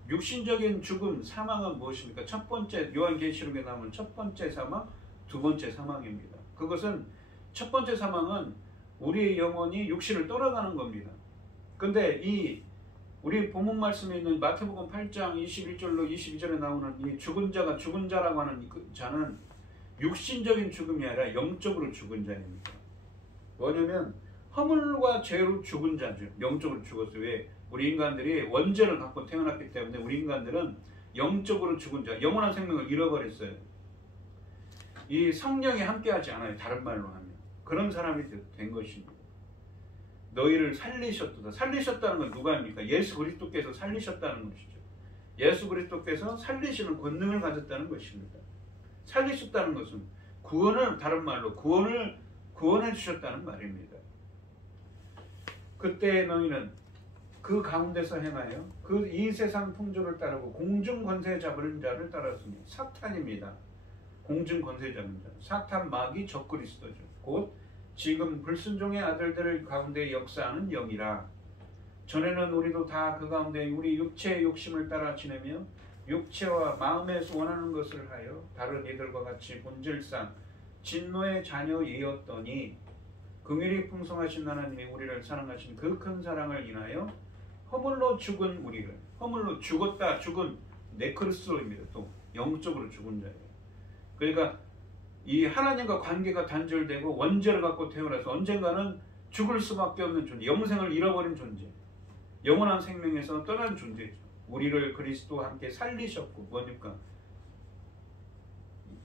육신적인 죽음, 사망은 무엇입니까? 첫 번째 요한계시록에 나오는 첫 번째 사망, 두 번째 사망입니다. 그것은 첫 번째 사망은 우리의 영혼이 육신을 떠나가는 겁니다. 근데 이 우리 본문 말씀에 있는 마태복음 8장 21절로 22절에 나오는 이 죽은 자라고 하는 그 자는 육신적인 죽음이 아니라 영적으로 죽은 자입니다. 뭐냐면 허물과 죄로 죽은 자죠. 영적으로 죽었어요. 왜? 우리 인간들이 원죄를 갖고 태어났기 때문에 우리 인간들은 영적으로 죽은 자, 영원한 생명을 잃어버렸어요. 이 성령이 함께하지 않아요. 다른 말로 하면. 그런 사람이 된 것입니다. 너희를 살리셨도다. 살리셨다는 건 누가 합니까? 예수 그리스도께서 살리셨다는 것이죠. 예수 그리스도께서 살리시는 권능을 가졌다는 것입니다. 살리셨다는 것은 구원을, 다른 말로 구원해 주셨다는 말입니다. 그때 너희는 그 가운데서 행하여 이 세상 풍조를 따르고 공중 권세 잡은 자를 따랐으니 사탄입니다. 공중 권세 잡은 자. 사탄 마귀 적그리스도죠. 곧 지금 불순종의 아들들 가운데 역사하는 영이라. 전에는 우리도 다 그 가운데 우리 육체의 욕심을 따라 지내며 육체와 마음에서 원하는 것을 하여 다른 이들과 같이 본질상 진노의 자녀이었더니 긍휼이 풍성하신 하나님이 우리를 사랑하신 그 큰 사랑을 인하여 허물로 죽은 우리를, 허물로 죽은 네크로스로입니다. 또 영적으로 죽은 자예요. 그러니까 이 하나님과 관계가 단절되고 원죄를 갖고 태어나서 언젠가는 죽을 수밖에 없는 존재, 영생을 잃어버린 존재, 영원한 생명에서 떠난 존재죠. 우리를 그리스도와 함께 살리셨고 뭐니까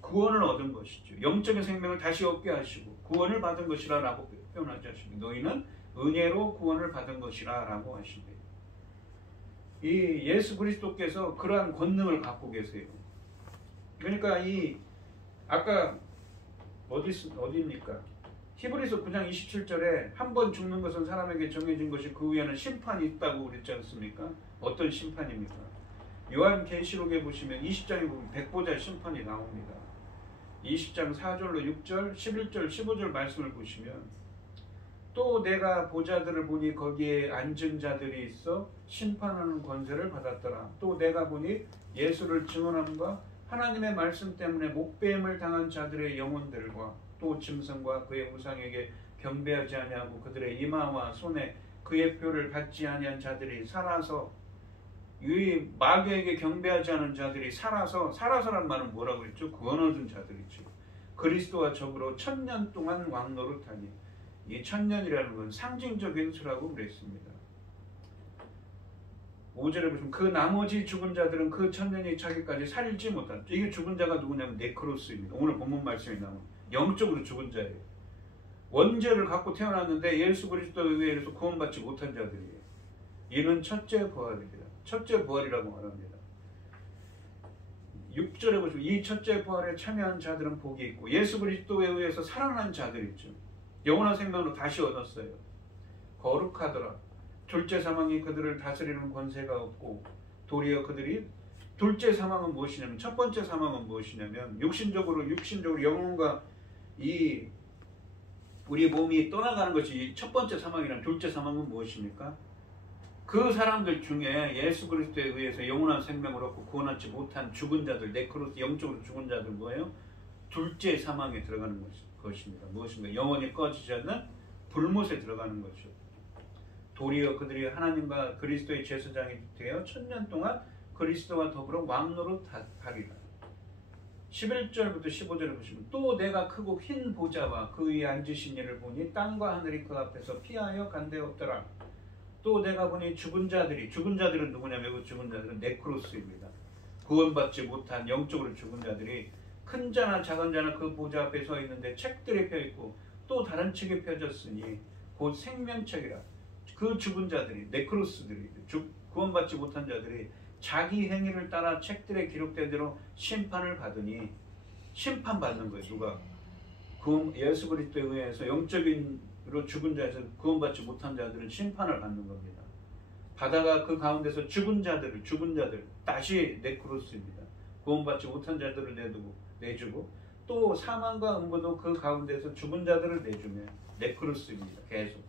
구원을 얻은 것이죠. 영적인 생명을 다시 얻게 하시고 구원을 받은 것이라 라고 표현하지 않습니까? 너희는 은혜로 구원을 받은 것이라 라고 하시네요. 이 예수 그리스도께서 그러한 권능을 갖고 계세요. 그러니까 이 아까 어디입니까? 히브리서 9장 27절에 한 번 죽는 것은 사람에게 정해진 것이 그 후에는 심판이 있다고 그랬지 않습니까? 어떤 심판입니까? 요한계시록에 보시면 20장에 보면 백보자 심판이 나옵니다. 20장 4절로 6절, 11절, 15절 말씀을 보시면 또 내가 보자들을 보니 거기에 앉은 자들이 있어 심판하는 권세를 받았더라. 또 내가 보니 예수를 증언함과 하나님의 말씀 때문에 목배임을 당한 자들의 영혼들과 또 짐승과 그의 우상에게 경배하지 아니하고 그들의 이마와 손에 그의 표를 받지 아니한 자들이 살아서, 이 마귀에게 경배하지 않은 자들이 살아서란 말은 뭐라고 했죠? 구원 얻은 자들이죠. 그리스도와 적으로 1000년 동안 왕노릇하니, 이 1000년이라는 건 상징적인 수라고 그랬습니다. 5절에 보시면 그 나머지 죽은 자들은 그 1000년이 차기까지 살지 못한, 이게 죽은 자가 누구냐면 네크로스입니다. 오늘 본문 말씀에 나오는 영적으로 죽은 자예요. 원죄를 갖고 태어났는데 예수 그리스도에 의해서 구원받지 못한 자들이에요. 이는 첫째 부활입니다. 첫째 부활이라고 말합니다. 6절에 보시면 이 첫째 부활에 참여한 자들은 복이 있고 예수 그리스도에 의해서 살아난 자들 있죠. 영원한 생명으로 다시 얻었어요. 거룩하더라. 둘째 사망이 그들을 다스리는 권세가 없고 도리어 그들이 둘째 사망은 무엇이냐면 첫 번째 사망은 무엇이냐면 육신적으로 영혼과 이 우리 몸이 떠나가는 것이 첫 번째 사망이란 둘째 사망은 무엇입니까? 그 사람들 중에 예수 그리스도에 의해서 영원한 생명을 얻고 구원하지 못한 죽은 자들, 네크로스 영적으로 죽은 자들 뭐예요? 둘째 사망에 들어가는 것입니다. 무엇인가? 영원히 꺼지지 않는 불못에 들어가는 거죠. 도리어 그들이 하나님과 그리스도의 제사장이 되어 1000년 동안 그리스도와 더불어 왕노릇 하리라. 11절부터 15절을 보시면 또 내가 크고 흰 보좌와 그 위에 앉으신 이를 보니 땅과 하늘이 그 앞에서 피하여 간데없더라. 또 내가 보니 죽은 자들은 누구냐면 그 죽은 자들은 네크로스입니다. 구원받지 못한 영적으로 죽은 자들이 큰 자나 작은 자나 그 보좌 앞에 서 있는데 책들이 펴있고 또 다른 책이 펴졌으니 곧 생명책이라. 그 죽은 자들이 네크로스들이 구원받지 못한 자들이 자기 행위를 따라 책들에 기록된 대로 심판을 받으니 심판받는 거예요. 누가? 예수 그리스도에 의해서 영적인으로 죽은 자에서 구원받지 못한 자들은 심판을 받는 겁니다. 바다가 그 가운데서 죽은 자들 다시 네크로스입니다. 구원받지 못한 자들을 내주고 또 사망과 음부도 그 가운데서 죽은 자들을 내주며 네크로스입니다. 계속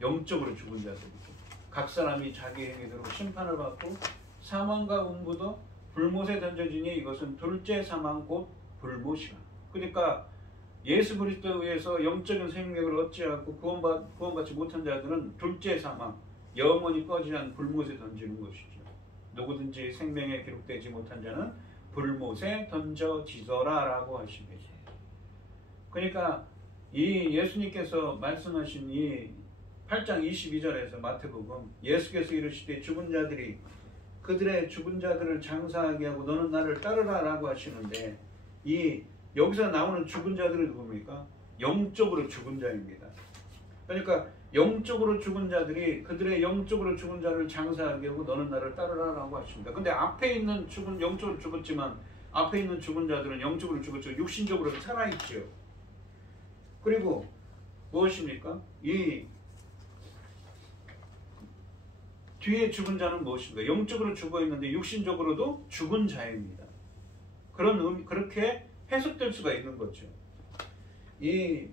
영적으로 죽은 자들이죠. 각 사람이 자기 행위대로 심판을 받고 사망과 음부도 불못에 던져지니 이것은 둘째 사망 곧 불못이라. 그러니까 예수 그리스도에 의해서 영적인 생명을 얻지 않고 구원받지 못한 자들은 둘째 사망, 영원히 꺼지지 않는 불못에 던지는 것이죠. 누구든지 생명에 기록되지 못한 자는 불못에 던져지더라 라고 하십니다. 그러니까 이 예수님께서 말씀하신 이 8장 22절에서 마태복음 예수께서 이르시되 죽은 자들이 그들의 죽은 자들을 장사하게 하고 너는 나를 따르라 라고 하시는데 이 여기서 나오는 죽은 자들은 누굽니까? 영적으로 죽은 자입니다. 그러니까 영적으로 죽은 자들이 그들의 영적으로 죽은 자를 장사하게 하고 너는 나를 따르라 라고 하십니다. 근데 앞에 있는 영적으로 죽었지만 앞에 있는 죽은 자들은 영적으로 죽었죠. 육신적으로 살아있죠. 그리고 무엇입니까? 이 뒤에 죽은 자는 무엇인가? 영적으로 죽어 있는데 육신적으로도 죽은 자입니다. 그렇게 해석될 수가 있는 거죠. 이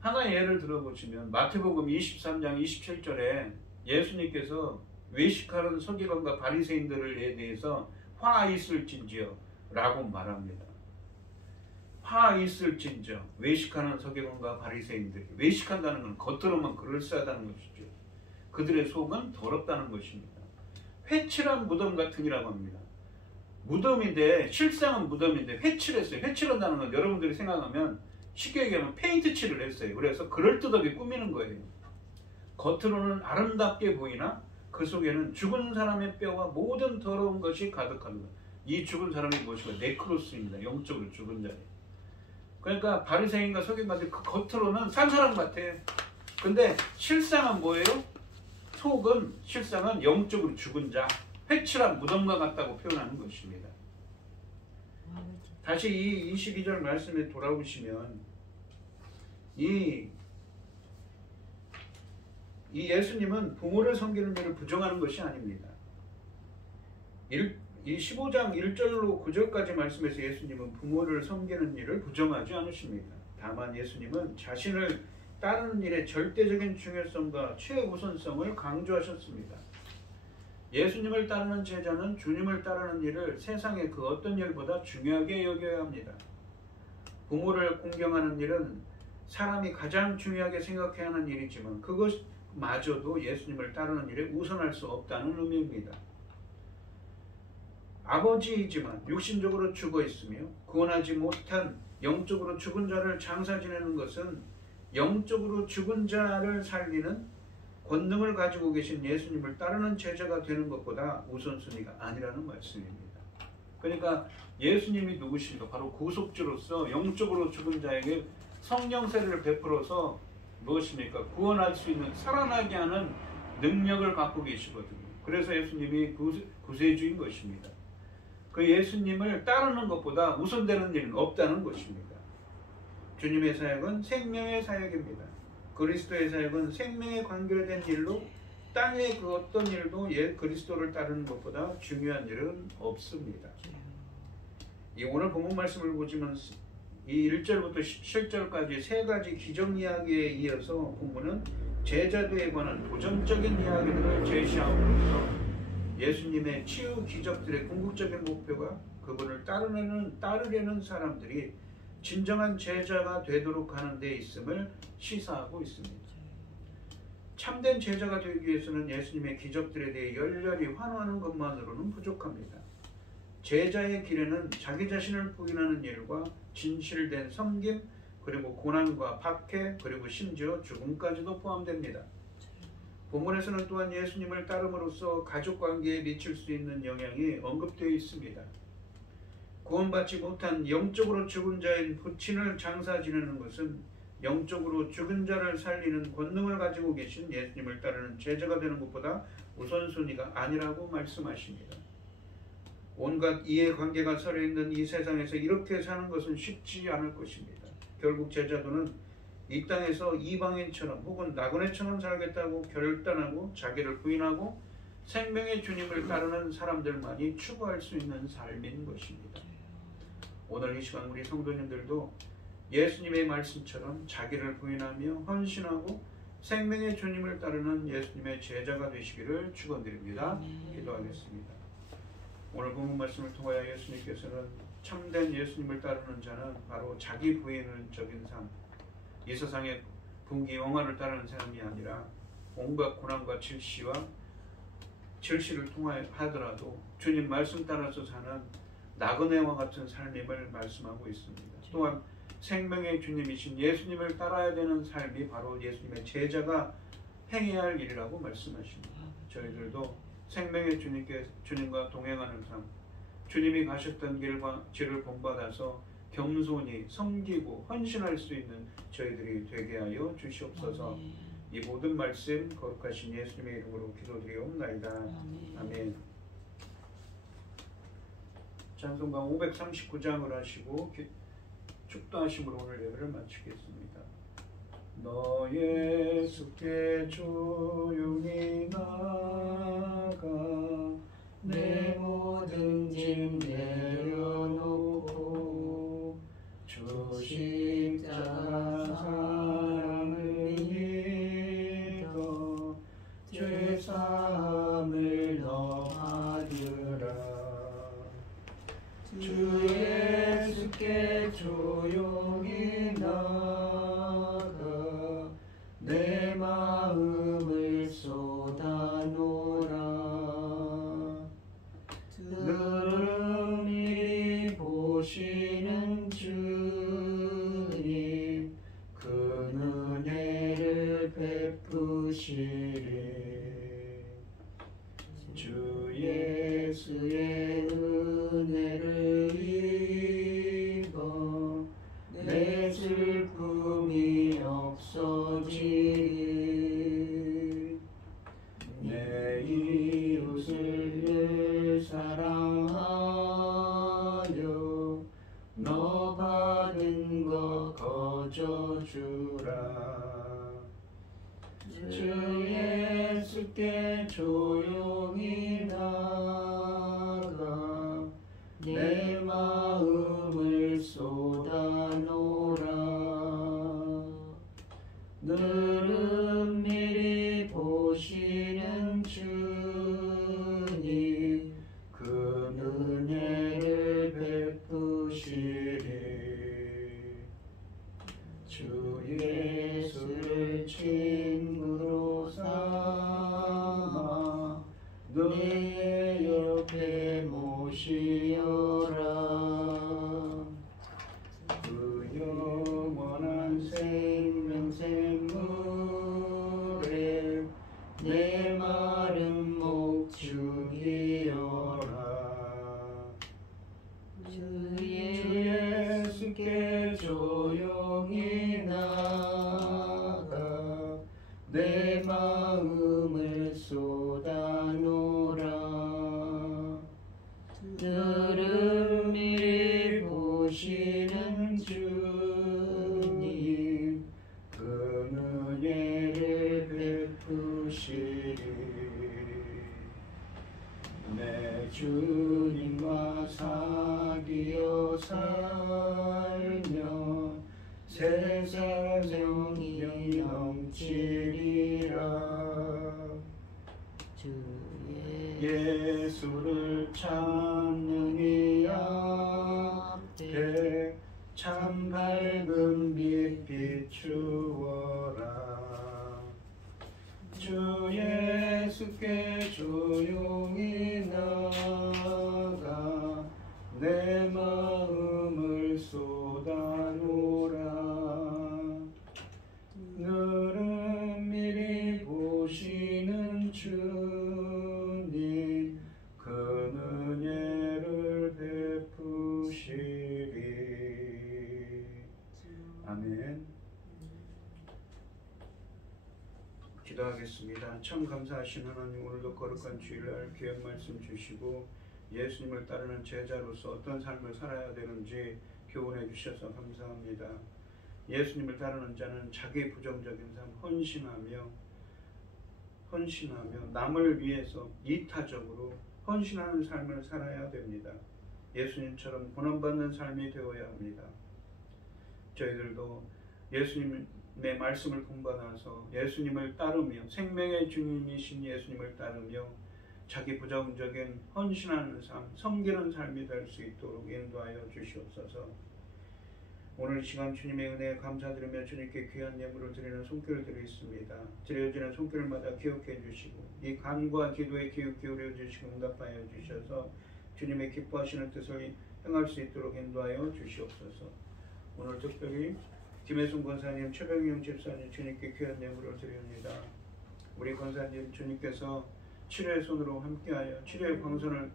하나의 예를 들어보시면 마태복음 23장 27절에 예수님께서 외식하는 서기관과 바리새인들에 대해서 화 있을진지어 라고 말합니다. 화 있을진저 외식하는 서기관과 바리새인들이 외식한다는 건 겉으로만 그럴싸하다는 것이죠. 그들의 속은 더럽다는 것입니다. 회칠한 무덤 같으니라고 합니다. 무덤인데 실상은 무덤인데 회칠했어요. 회칠한다는 건 여러분들이 생각하면 쉽게 얘기하면 페인트 칠을 했어요. 그래서 그럴듯하게 꾸미는 거예요. 겉으로는 아름답게 보이나 그 속에는 죽은 사람의 뼈와 모든 더러운 것이 가득합니다. 이 죽은 사람이 무엇인가? 네크로스입니다. 영적으로 죽은 자예요. 그러니까 바리새인과 서기관들 그 겉으로는 산 사람 같아요. 근데 실상은 뭐예요? 실상은 영적으로 죽은 자, 회칠한 무덤과 같다고 표현하는 것입니다. 다시 이 22절 말씀에 돌아오시면 이 예수님은 부모를 섬기는 일을 부정하는 것이 아닙니다. 이 15장 1절로 9절까지 말씀에서 예수님은 부모를 섬기는 일을 부정하지 않으십니다. 다만 예수님은 자신을 따르는 일의 절대적인 중요성과 최우선성을 강조하셨습니다. 예수님을 따르는 제자는 주님을 따르는 일을 세상의 그 어떤 일보다 중요하게 여겨야 합니다. 부모를 공경하는 일은 사람이 가장 중요하게 생각해야 하는 일이지만 그것마저도 예수님을 따르는 일에 우선할 수 없다는 의미입니다. 아버지이지만 육신적으로 죽어 있으며 구원하지 못한 영적으로 죽은 자를 장사 지내는 것은 영적으로 죽은 자를 살리는 권능을 가지고 계신 예수님을 따르는 제자가 되는 것보다 우선순위가 아니라는 말씀입니다. 그러니까 예수님이 누구신가? 바로 구속주로서 영적으로 죽은 자에게 성령세를 베풀어서 무엇입니까? 구원할 수 있는 살아나게 하는 능력을 갖고 계시거든요. 그래서 예수님이 구세주인 것입니다. 그 예수님을 따르는 것보다 우선되는 일은 없다는 것입니다. 주님의 사역은 생명의 사역입니다. 그리스도의 사역은 생명에 관계된 일로 땅의 그 어떤 일도 그리스도를 따르는 것보다 중요한 일은 없습니다. 이 오늘 본문 말씀을 보시면 이 1절부터 17절까지 세 가지 기적 이야기에 이어서 본문은 제자도에 관한 도전적인 이야기들을 제시함으로써 예수님의 치유 기적들의 궁극적인 목표가 그분을 따르려는 사람들이 진정한 제자가 되도록 하는 데 있음을 시사하고 있습니다. 참된 제자가 되기 위해서는 예수님의 기적들에 대해 열렬히 환호하는 것만으로는 부족합니다. 제자의 길에는 자기 자신을 부인하는 일과 진실된 섬김, 그리고 고난과 박해, 그리고 심지어 죽음까지도 포함됩니다. 본문에서는 또한 예수님을 따름으로써 가족관계에 미칠 수 있는 영향이 언급되어 있습니다. 구원받지 못한 영적으로 죽은 자인 부친을 장사 지내는 것은 영적으로 죽은 자를 살리는 권능을 가지고 계신 예수님을 따르는 제자가 되는 것보다 우선순위가 아니라고 말씀하십니다. 온갖 이해관계가 서려있는 이 세상에서 이렇게 사는 것은 쉽지 않을 것입니다. 결국 제자도는 이 땅에서 이방인처럼 혹은 나그네처럼 살겠다고 결단하고 자기를 부인하고 생명의 주님을 따르는 사람들만이 추구할 수 있는 삶인 것입니다. 오늘 이 시간 우리 성도님들도 예수님의 말씀처럼 자기를 부인하며 헌신하고 생명의 주님을 따르는 예수님의 제자가 되시기를 축원드립니다. 기도하겠습니다. 오늘 본문 말씀을 통하여 예수님께서는 참된 예수님을 따르는 자는 바로 자기 부인적인 삶, 이 세상의 분기 영화를 따르는 사람이 아니라 온갖 고난과 질시를 통하더라도 주님 말씀 따라서 사는 나그네와 같은 삶임을 말씀하고 있습니다. 또한 생명의 주님이신 예수님을 따라야 되는 삶이 바로 예수님의 제자가 행해야 할 일이라고 말씀하십니다. 저희들도 생명의 주님과 동행하는 삶, 주님이 가셨던 길을 본받아서 겸손히 섬기고 헌신할 수 있는 저희들이 되게 하여 주시옵소서. 이 모든 말씀 거룩하신 예수님의 이름으로 기도드리옵나이다. 아멘. 찬송가 539장을 하시고 축도하심으로 오늘 예배를 마치겠습니다. 너 예수께 조용히 나가 내 모든 짐 내려놓고 주 십자가 사랑을 믿어 죄사함을 너 받으라. 주 예수께 조용히 나가 내 마음을 쏟아놓으라. 능히 보시는 주님 그 은혜를 베푸시리. 주 예수의 은혜를 입어 내 슬픔이 없어지리. 내 이웃을 사랑하여 너 받은 것 거저주라. 주 예수께 조용히 나가 내 마음을 쏟아놓으라. 늘 미리 보시는 주님 그 은혜를 베푸시리. 주 예수를 친구로 삼아 내 옆에 모시어라. 그 영원한 생명 샘물에 내 마른 목 죽이어라. 주 살며 세상 생명이 넘치리라. 예수를 찾는 이 앞에 참 밝은 빛 비추어라. 주 예수께 조용히 나가 내 마음을 쏟아놓으라. 너를 미리 보시는 주님 그 은혜를 베푸시리. 아멘. 기도하겠습니다. 참 감사하신 하나님, 오늘도 거룩한 주일날 귀한 말씀 주시고 예수님을 따르는 제자로서 어떤 삶을 살아야 되는지 교훈해 주셔서 감사합니다. 예수님을 따르는 자는 자기 부정적인 삶, 헌신하며 남을 위해서 이타적으로 헌신하는 삶을 살아야 됩니다. 예수님처럼 고난받는 삶이 되어야 합니다. 저희들도 예수님의 말씀을 공부하면서 예수님을 따르며 생명의 주님이신 예수님을 따르며 자기 부정적인 헌신하는 삶, 섬기는 삶이 될 수 있도록 인도하여 주시옵소서. 오늘 이 시간 주님의 은혜에 감사드리며 주님께 귀한 예물을 드리는 손길을 드리겠습니다. 드려지는 손길마다 기억해 주시고 이 간과 기도에 귀 기울여 주시고 응답하여 주셔서 주님의 기뻐하시는 뜻을 행할 수 있도록 인도하여 주시옵소서. 오늘 특별히 김혜순 권사님, 최병영 집사님 주님께 귀한 예물을 드립니다. 우리 권사님 주님께서 치료의 손으로 함께하여 치료의 광선을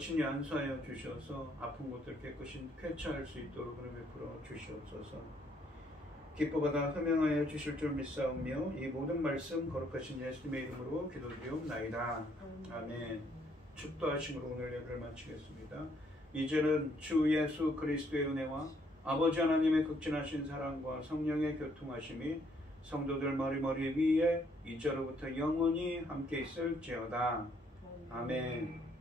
친히 안수하여 주셔서 아픈 곳들 깨끗이 쾌차할 수 있도록 은혜 베풀어 주시옵소서. 기뻐받아 흠양하여 주실 줄 믿사오며 이 모든 말씀 거룩하신 예수님의 이름으로 기도드리옵나이다. 아멘. 축도하심으로 오늘 예배를 마치겠습니다. 이제는 주 예수 그리스도의 은혜와 아버지 하나님의 극진하신 사랑과 성령의 교통하심이 성도들 머리 위에 이제로부터 영원히 함께 있을지어다. 아멘.